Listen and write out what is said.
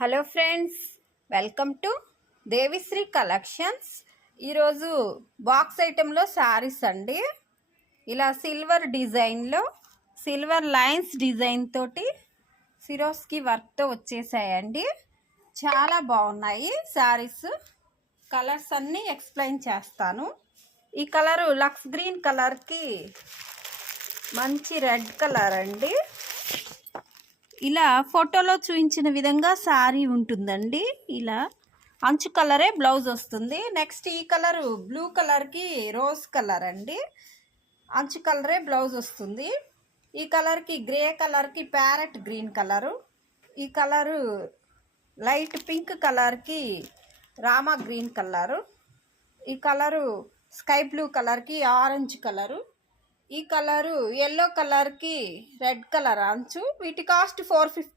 Hello friends, welcome to Devishri collections. ఈరోజు box ఐటెంలో శారీస్ అండి. ఇలా సిల్వర్ డిజైన్లో సిల్వర్ లైన్స్ డిజైన్ తోటి సిరోస్కి వర్క్తో వచ్చేసాయండి. చాలా బాగున్నాయి శారీస్. కలర్స్ అన్నీ ఎక్స్ప్లెయిన్ చేస్తాను. ఈ కలరు లక్స్ గ్రీన్ కలర్కి మంచి రెడ్ కలర్ అండి. ఇలా ఫోటోలో చూపించిన విధంగా శారీ ఉంటుందండి. ఇలా అంచు కలరే బ్లౌజ్ వస్తుంది. నెక్స్ట్ ఈ కలరు బ్లూ కలర్కి రోజ్ కలర్ అండి. అంచు కలరే బ్లౌజ్ వస్తుంది. ఈ కలర్కి గ్రే కలర్కి ప్యారెట్ గ్రీన్ కలరు. ఈ కలరు లైట్ పింక్ కలర్కి రామా గ్రీన్ కలరు. ఈ కలరు స్కై బ్లూ కలర్కి ఆరెంజ్ కలరు. ఈ కలరు ఎల్లో కలర్కి రెడ్ కలర్ అంచు. వీటి కాస్ట్ 450.